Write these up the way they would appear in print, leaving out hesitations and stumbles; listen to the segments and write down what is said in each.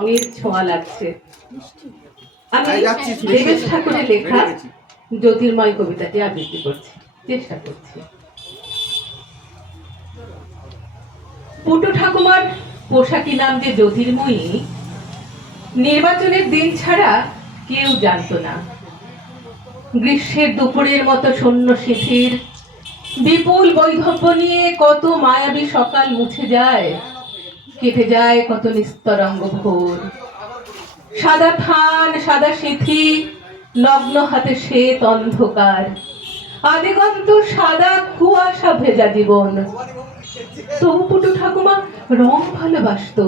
রঙের ছোঁয়া লাগছে। আমি দেবেশ ঠাকুরের লেখা জ্যোতির্ময় কবিতাটি আবৃত্তি করছি, চেষ্টা করছি। পুটু ঠাকুমার পোশাকি নাম যে জ্যোতির্ময়ী, নির্বাচনের দিন ছাড়া কেউ জানত না। গ্রীষ্মের দুপুরের মতো শূন্য শিথির বিপুল বৈধব্য নিয়ে কত মায়াবী সকাল মুছে যায়, কেটে যায় কত নিস্তরঙ্গ ভোর। সাদা থান, সাদা সিথি, নগ্ন হাতে শ্বেত অন্ধকার, আদিগন্ত সাদা কুয়াশা ভেজা জীবন। তবু পুটু ঠাকুমা রং ভালোবাসতো।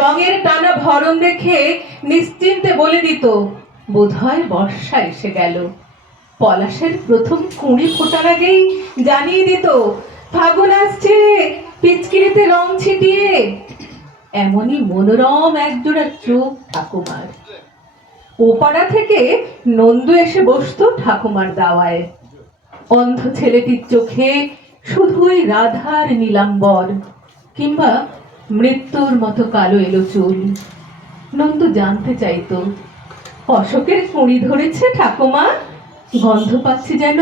রঙের টানা ভরণ দেখে নিশ্চিন্তে বলে দিত, বোধহয় বর্ষা এসে গেল। পলাশের প্রথম কুঁড়ি ফোটার আগেই জানিয়ে দিত, ফাগুন আসছে, পিচকিরিতে রং ছিটিয়ে। এমনই মনোরম একজোড়া চোখ ঠাকুমার। ওপাড়া থেকে নন্দু এসে বসতো ঠাকুমার দাওয়ায়। অন্ধ ছেলেটির চোখে শুধুই রাধার নীলাম্বর, কিংবা মৃত্যুর মতো কালো এলো চুল। নন্দু জানতে চাইতো, অশোকের কুঁড়ি ধরেছে ঠাকুমা? গন্ধ পাচ্ছি যেন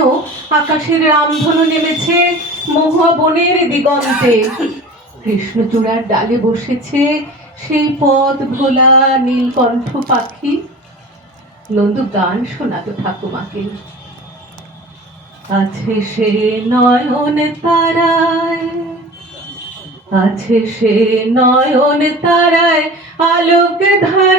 আকাশের রামধনু নেমেছে মহুয়া বনের দিগন্তে। কৃষ্ণচূড়ার ডালে বসেছে সেই পথ ভোলা নীলকণ্ঠ পাখি। নন্দু গান শোনাতো ঠাকুমাকে। আছে সে নয়ন তারায়, আছে সে নয়ন তারায় আলোক ধারা।